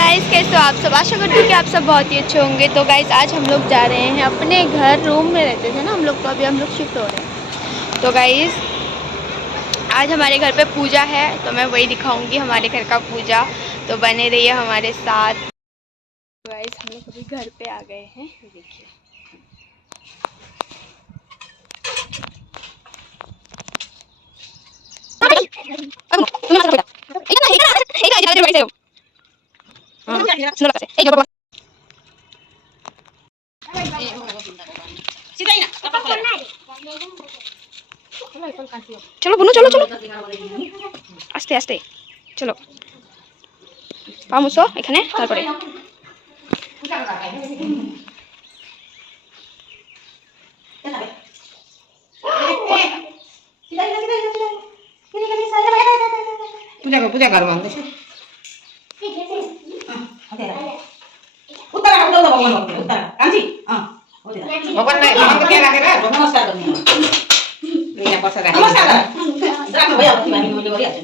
Guys, कैसे हो आप सब। आशा करती हूँ कि आप सब बहुत ही अच्छे होंगे। तो गाइस, आज हम लोग जा रहे हैं अपने घर। रूम में रहते थे ना हम लोग, तो अभी हम लोग शिफ्ट हो रहे हैं। तो गाइस, आज हमारे घर पे पूजा है, तो मैं वही दिखाऊंगी हमारे घर का पूजा। तो बने रहिए हमारे साथ। गाइस, हम लोग अभी घर पे आ गए हैं, देखिए। चलो बुनू, चलो चलो आस्ते आस्ते चलो। পা মুছো এখানে, তারপরে पूजा करो हम उत्तर उत्तर भगवान उत्तर कांची हां भगवान ने भगवान को क्या रखेगा नमस्कार करनी है नमस्कार राम भैया की वाणी बोले बोली आते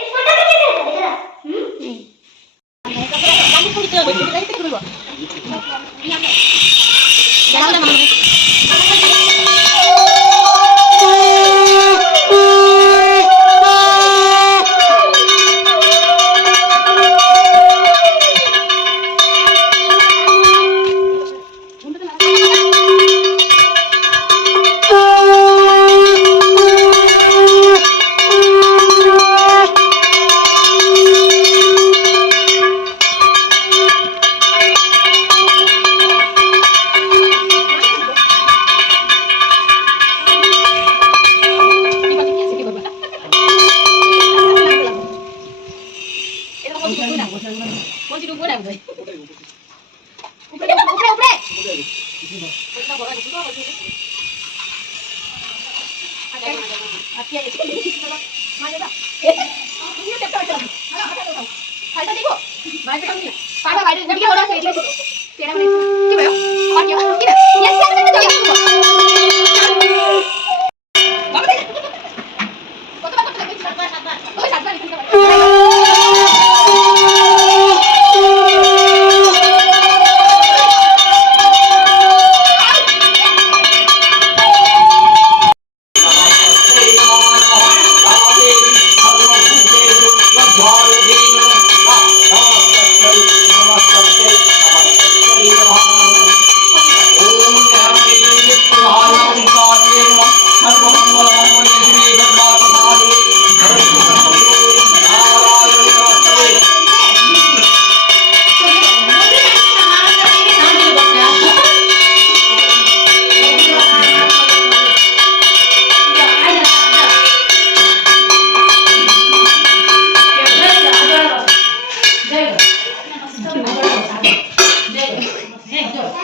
एक फोटो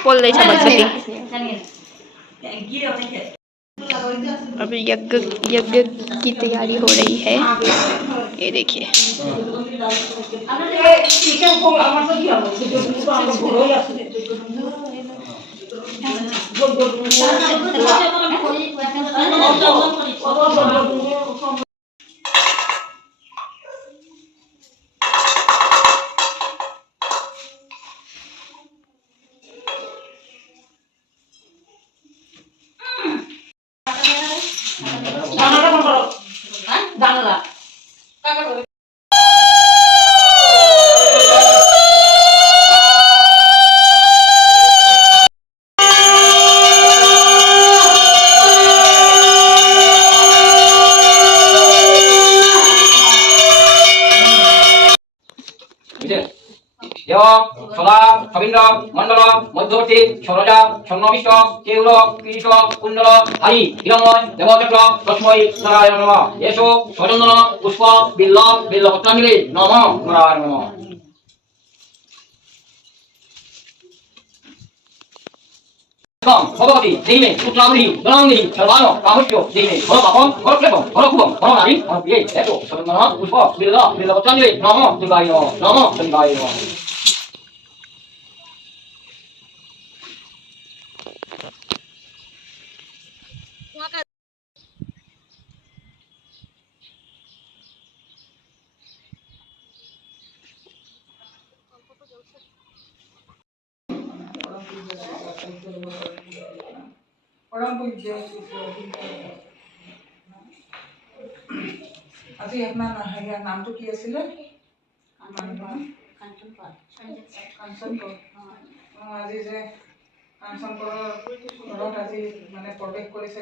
बोल रही सरस्वती। अभी यज्ञ यज्ञ की तैयारी हो रही है, ये देखिए। সদা সবিন্দ্র মন্ডল মধ্যবর্তী সরজা স্বর্ণবিষ্ট কেউল কিরিশ কুণ্ডল হারি হিরণময় দেবচক্র তস্মৈ নারায়ণ নমঃ। এসো স্বচন্দন পুষ্প বিল্ল বিল্লপত্রাঞ্জলি নমঃ নারায়ণ নমঃ। ভগবতী দেহিমে পুত্রাঙ্গিনী গণাঙ্গিনী সর্বাণ কামস্য দেহিমে ঘর পাপন ঘর ক্লেপম ঘর কুবম ঘর নারী ঘর প্রিয়ে এসো স্বচন্দন পুষ্প বিল্ল বিল্লপত্রাঞ্জলি নমঃ দুর্গায় নমঃ নমঃ দুর্গায় নমঃ। আজি আপোনাৰ নামটো কি আছিলে? কাঞ্চন কর। আজি যে কাঞ্চন কৰৰ ঘৰত আজি মানে প্ৰৱেশ কৰিছে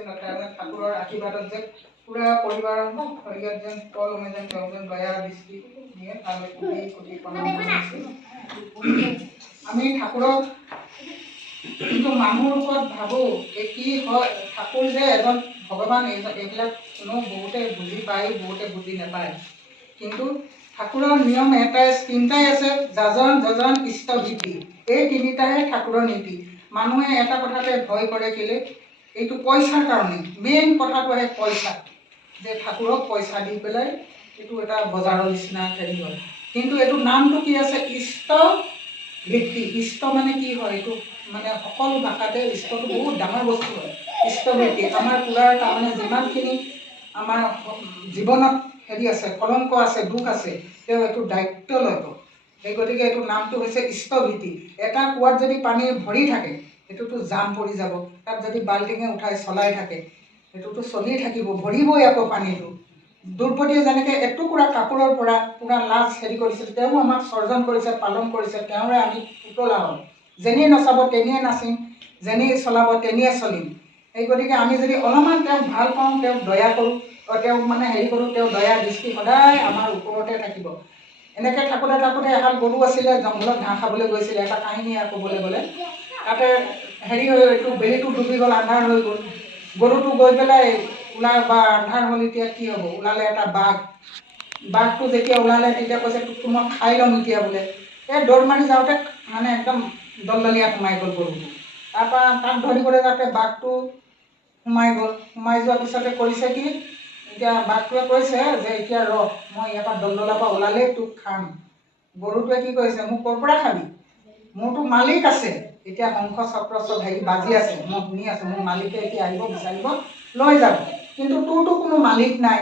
ঠাকুৰৰ আশীৰ্বাদত যে পুৰা পৰিবাৰৰ শৰীৰত যেন ফল যেন তেওঁ যেন দয়া দৃষ্টি দিয়ে তালৈ কোটি কোটি প্ৰণাম জনাইছোঁ। আমি ঠাকুৰক কিন্তু মানুহৰ ওপৰত ভাবোঁ কি হয় ঠাকুৰ যে এজন ভগৱান এইবিলাক কোনেও বহুতে বুজি পায় বহুতে বুজি নাপায়। কিন্তু ঠাকুৰৰ নিয়ম তিনিটাই আছে, যাজন যজন ইষ্ট ভীতি। এই তিনিটাহে ঠাকুৰৰ নীতি। মানুহে এটা কথাতে ভয় কৰে কেলে, এইটো পইচাৰ কাৰণে। মেইন কথাটো আহে পইচা, যে ঠাকুৰক পইচা দি পেলাই এইটো এটা বজাৰৰ নিচিনা হেৰি হয়। কিন্তু এইটো নামটো কি আছে? ইষ্ট ভিত্তি। ইষ্ট মানে কি হয়? এইটো মানে সকলো ভাষাতে ইষ্টটো বহুত ডাঙৰ বস্তু হয়। ইষ্ট ভিত্তি আমাৰ পুৰাৰ তাৰমানে যিমানখিনি আমাৰ জীৱনত হেৰি আছে, কলংক আছে, দুখ আছে, তেওঁ এইটো দায়িত্ব লয়। সেই গতিকে এইটো নামটো হৈছে ইষ্টভীতি। এটা কুঁৱাত যদি পানী ভৰি থাকে সেইটোতো জাম পৰি যাব। তাত যদি বাল্টিঙে উঠাই চলাই থাকে সেইটোতো চলি থাকিব, ভৰিবই আকৌ পানীটো। দ্ৰৌপদীয়ে যেনেকৈ এটুকুৰা কাপোৰৰ পৰা পুৰা লাজ হেৰি কৰিছিল, তেওঁ আমাক সৰ্জন কৰিছে, পালন কৰিছে, তেওঁৰে আমি পুতলা হ'ম। যেনিয়ে নচাব তেনিয়ে নাচিম, যেনিয়ে চলাব তেনিয়ে চলিম। সেই গতিকে আমি যদি অলপমান তেওঁক ভাল পাওঁ, তেওঁক দয়া কৰোঁ, তেওঁক মানে হেৰি কৰোঁ, তেওঁৰ দয়া দৃষ্টি সদায় আমাৰ ওপৰতে থাকিব। এনেকৈ থাকোঁতে থাকোঁতে এহাল গৰু আছিলে, জংঘলত ঘাঁহ খাবলৈ গৈছিলে। এটা কাহিনী ক'বলৈ গ'লে তাতে হেৰি হৈ এইটো বেলিটো ডুবি গ'ল, আন্ধাৰ হৈ গ'ল। গৰুটো গৈ পেলাই ওলাই বা আন্ধাৰ হ'ল, এতিয়া কি হ'ব? ওলালে এটা বাঘ। বাঘটো যেতিয়া ওলালে তেতিয়া কৈছে তোকতো মই খাই ল'ম এতিয়া বোলে। এই দৌৰ মাৰি যাওঁতে মানে একদম দলদলীয়া সোমাই গ'ল গৰুটো। তাৰপৰা তাক ধৰিবলৈ যাওঁতে বাঘটো সোমাই গ'ল। সোমাই যোৱাৰ পিছতে কৰিছে কি, এতিয়া বাঘটোৱে কৈছে যে এতিয়া মই ইয়াৰ পৰা দলদলাৰ পৰা ওলালেই তোক খাম। গৰুটোৱে কি কৈছে, মোক ক'ৰ পৰা খাবি? মোৰতো মালিক আছে। এতিয়া শংখ চক্ৰ চব হেৰি বাজি আছে, মই শুনি আছোঁ। মোৰ মালিকে এতিয়া আহিব, বিচাৰিব, লৈ যাব। কিন্তু তোৰতো কোনো মালিক নাই,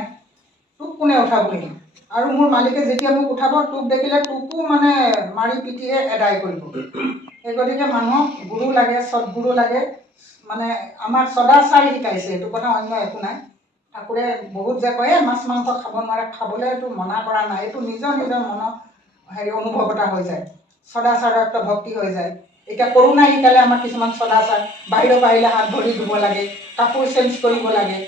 তোক কোনে উঠাবহি? আৰু মোৰ মালিকে যেতিয়া মোক উঠাব, তোক দেখিলে তোকো মানে মাৰি পিটিহে এদায় কৰিব। সেই গতিকে মানুহক গুৰু লাগে, সৎগুৰু লাগে। মানে আমাক সদাচাৰ শিকাইছে, এইটো কথা অন্য একো নাই। ঠাকুৰে বহুত যে কয় মাছ মাংস খাব নোৱাৰে, খাবলৈতো মনা কৰা নাই। এইটো নিজৰ নিজৰ মনৰ হেৰি অনুভৱ এটা হৈ যায়, সদাচাৰৰ একটা ভক্তি হৈ যায়। এতিয়া কৰোণা শিকালে আমাক কিছুমান সদাচাৰ, বাহিৰৰ আহিলে হাত ভৰি ধুব লাগে, কাপোৰ চেঞ্জ কৰিব লাগে,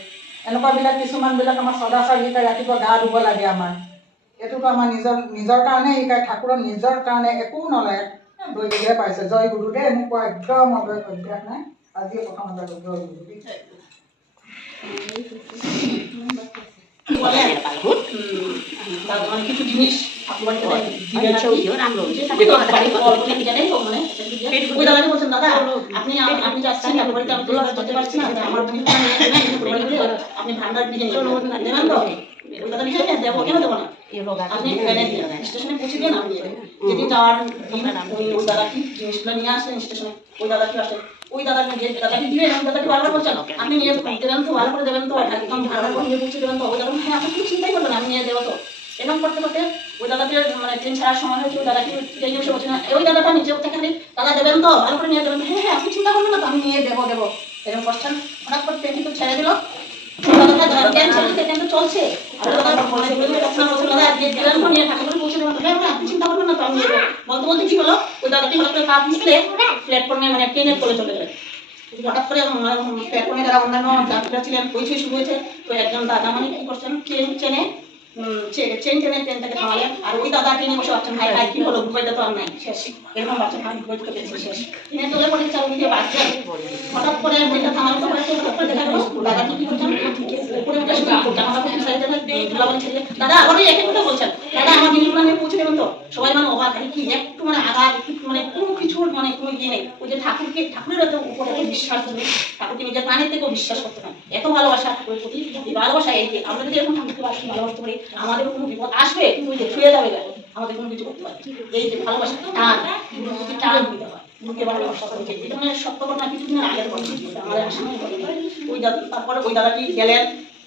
এনেকুৱাবিলাক কিছুমানবিলাক আমাৰ সদাচাৰ শিকাই। ৰাতিপুৱা গা ধুব লাগে আমাৰ, এইটোতো আমাৰ নিজৰ কাৰণে শিকায়। ঠাকুৰৰ নিজৰ কাৰণে একো নলয়, দৈৱহে পাইছে। জয় গুৰু দেই, মোক কোৱা একদম অভ্যাস নাই। আজিয়ে প্ৰথমতে জয় গুৰু দেই। কিছু জিনিস বলছেন দাদা আপনি যাচ্ছেন যেতে পারছি না, আমার আপনি ভান্ডার দিয়ে দেবেন তো? ওই দাদা লিখে দেবো, কেন দেবো না? আপনি স্টেশনে পৌঁছে দিয়ে না, যেদিন যাওয়ার ওই দাদা কি জিনিসগুলো নিয়ে আসলেন স্টেশনে, ওই দাদা কি আসেন, ওই দাদা যে দাদাকে দিবেন, ওই দাদাকে বারবার বলছেন আপনি নিয়ে দেবেন তো, ভালো করে দেবেন তো, একদম ভালো করে নিয়ে পৌঁছে দেবেন তো? ওই দাদা হ্যাঁ আপনি কিছু চিন্তাই করবেন, আমি নিয়ে দেবো তো। এরকম করতে করতে ওই দাদাকে মানে ট্রেন ছাড়ার সময় হয়েছে, ওই দাদাকে ট্রেনে বসে বলছে না, ওই দাদাটা নিচে উঠতে খালি দাদা দেবেন তো, ভালো করে নিয়ে দেবেন। হ্যাঁ হ্যাঁ আপনি চিন্তা করবেন না তো, আমি নিয়ে দেবো। এরকম করছেন। হঠাৎ করে ট্রেন কিন্তু ছেড়ে দিল। ট্রেন ছেড়ে দিতে ট্রেন তো চলছে, আপনি চিন্তা করবেন না তো, আমি বলতে বলতে কি হলো, ওই দাদাটি হঠাৎ করে পা পিছলে প্ল্যাটফর্মে মানে ট্রেনের কোলে চলে গেলেন। হঠাৎ করে প্ল্যাটফর্মে যারা অন্যান্য যাত্রীরা ছিলেন পৌঁছে শুরু হয়েছে, তো একজন দাদা মানে কি করছেন, চেন টেনে ট্রেনটাকে থামালেন। আর ওই দাদা ট্রেনে বসে বাচ্চান ভাই ভাই কি হলো, দুবাইতে তো আর নাই, শেষ। এরকম বাচ্চা ভাই দুবাই থেকে পেয়েছে, শেষ। ট্রেনে তোলে পড়ে চালু দিয়ে বাচ্চা হঠাৎ করে ট্রেনটা থামানো তো হয়েছে, হঠাৎ করে দেখা গেল দাদা কি করছেন, উপরে উঠে শুধু জামাটা খুব সাইজে থাকবে, ধুলাবালি ছেড়ে দাদা আবারও একই কথা বলছেন, দাদা আমার জিনিসগুলো নিয়ে পৌঁছে দেবেন তো? সবাই মানে অবাক, কি একটু মানে আঘাত, মানে কোনো কিছুর মানে কোনো ইয়ে নেই। ওই যে ঠাকুরের এত উপরে বিশ্বাস, ঠাকুরকে নিজের প্রাণের থেকেও বিশ্বাস করতে পারেন, এত ভালোবাসা ঠাকুরের প্রতি। এই ভালোবাসা এই যে আমরা যদি এরকম ঠাকুরকে ভালোবাসতে পারি, আমাদের কোনো বিপদ আসবে কিন্তু ওই যে ছুঁয়ে যাবে, আমাদের কোনো কিছু করতে পারে। এই যে ভালোবাসা টান, টান দিতে হয়, বুকে ভালোবাসা করেছে। এই ধরনের সত্য ঘটনা কিছুদিনের আগের কথা, আমাদের আসামে ওই দাদা। তারপরে ওই দাদাটি গেলেন,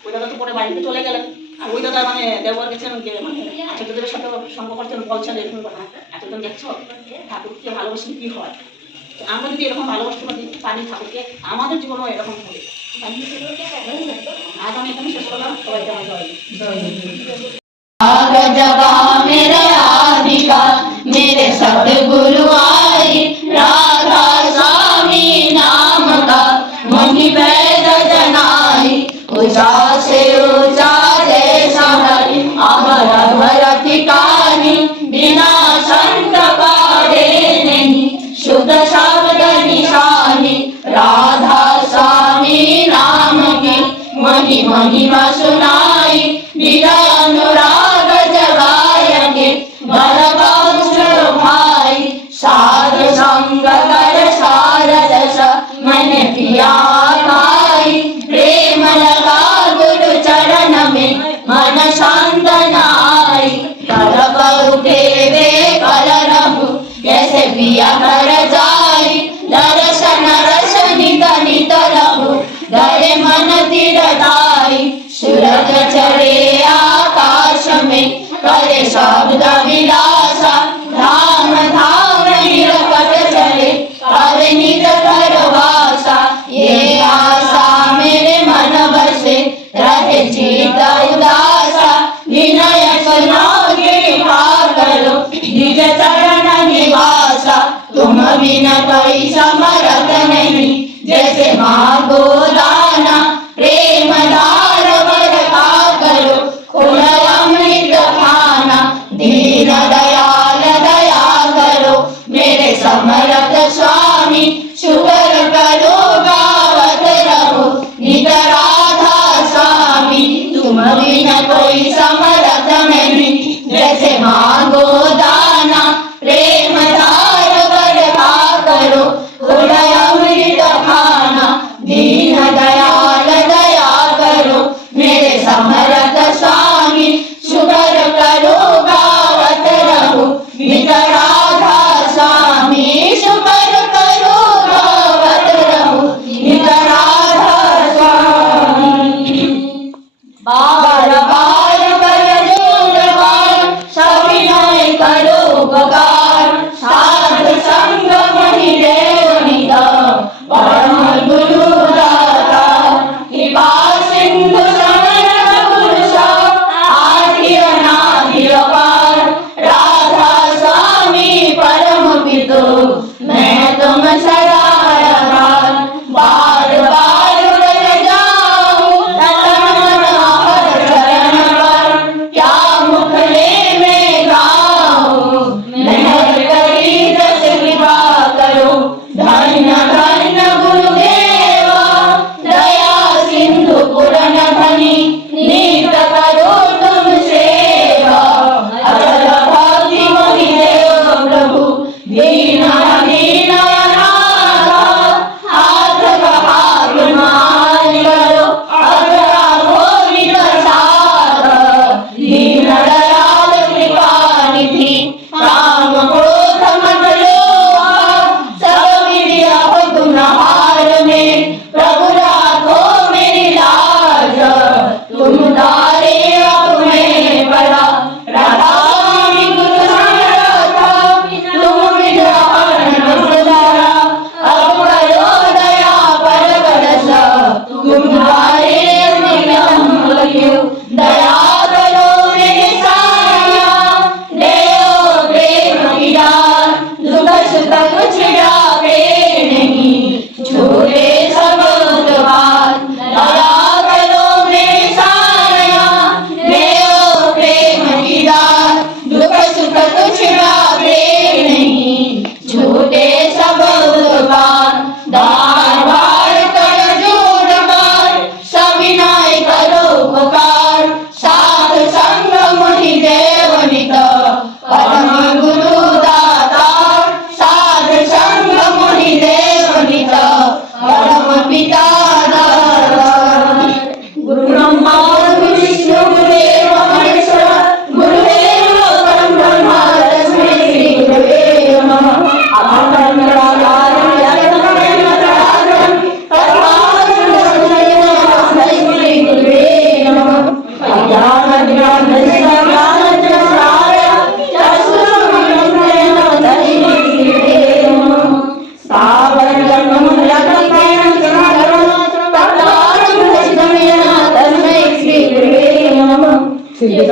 ওই দাদা তো পরে বাড়িতে চলে গেলেন। আর ওই দাদা মানে দেওয়ার গেছেন, যে মানে আচার্যদের সাথে সঙ্গ করছেন, বলছেন এরকম কথা, এতজন দেখছো ঠাকুরকে ভালোবাসলে কি হয়। আমরা যদি এরকম ভালোবাসতে পারি ঠাকুরকে, আমাদের জীবনেও এরকম হবে। जगा मेरे आदिका मेरे सतगुरु आई राधा स्वामी नाम का मही वेद जनाई ऊंचा से ऊंचा जैसा हरि अमर अमर ठिकानी बिना संत पारे नहीं शुद्ध शब्द निशानी राधा स्वामी नाम की मही महिमा सुनाई विनय अनुराग जगाय के भाई साध संग कर सारस मन पिया भाई प्रेम लगा गुरु चरण में मन शांत नाई तरफ उठे वे कर रहु कैसे पिया कर जाई दर्शन रस नित नित रहु गए मन तीरदाई सूरज चढ़े आकाश में करे शब्द विलासा धाम धाम निरकट चले करे निज करवासा ये आशा मेरे मन बसे रहे चित उदासा विनय सुनो कृपा करो निज चरण निवासा तुम बिना कोई समर्थ नहीं जैसे मांगो दाना प्रेम दार बरका करो खुला अमृत खाना दीन दयाल दया करो मेरे समर्थ स्वामी शुक्र करो गावत रहो नित राधा स्वामी तुम बिना कोई समर्थ नहीं जैसे मांगो दाना प्रेम दार बरका करो खुला अमृत खाना दीन दया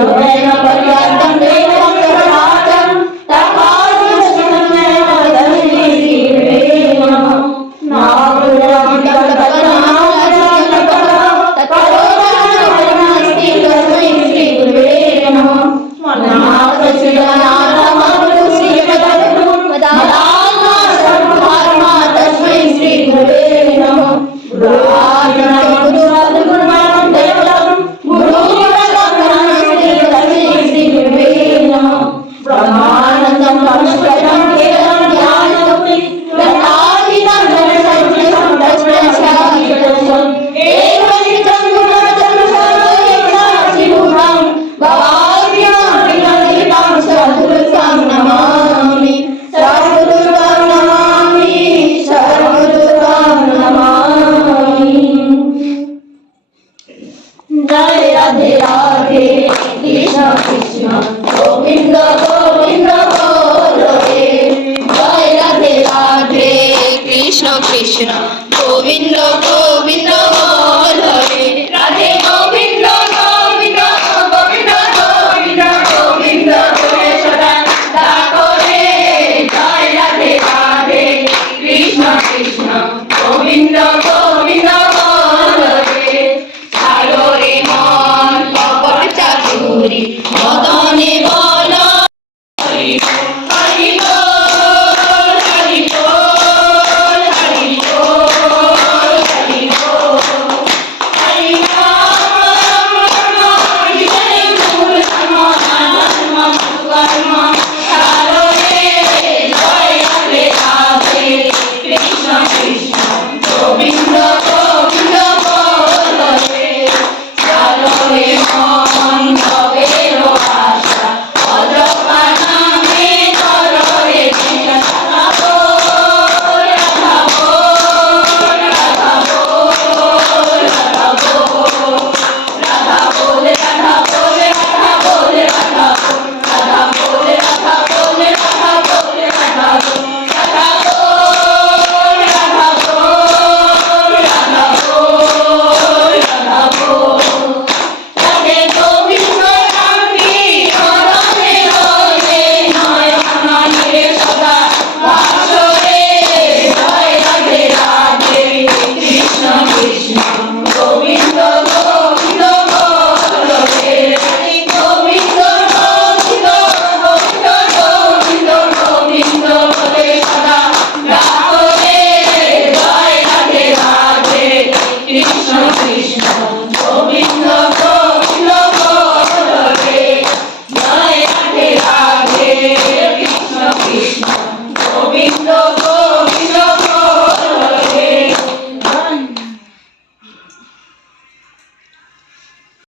गुरुरेण पर्याप्तं देवं सर्वनाथं तथास्मैव तस्मै श्रीगुरवे नमः नागुरं तत्परोधनास्ति तस्मै श्रीगुरवे नमः नागसुरनाथमगुरु श्रीमद्गुरुपदात्मा सर्वधर्मा तस्मै श्रीगुरवे नमः गुरुवादिनं गुरुसद्गुरुं देवतं गुरुरत्नमस्ति तस्मै श्रीगुरवे नमः ब्रह्मानन्दं परमपदं केवलं ज्ञानमूर्ति ललाटितं जनसंज्ञं तस्मै श्रीगुरवे एकनितं गुरुवचन सर्वैकसाक्षिभूतं भवाभ्यां विनतितं सद्गुरुं नमामि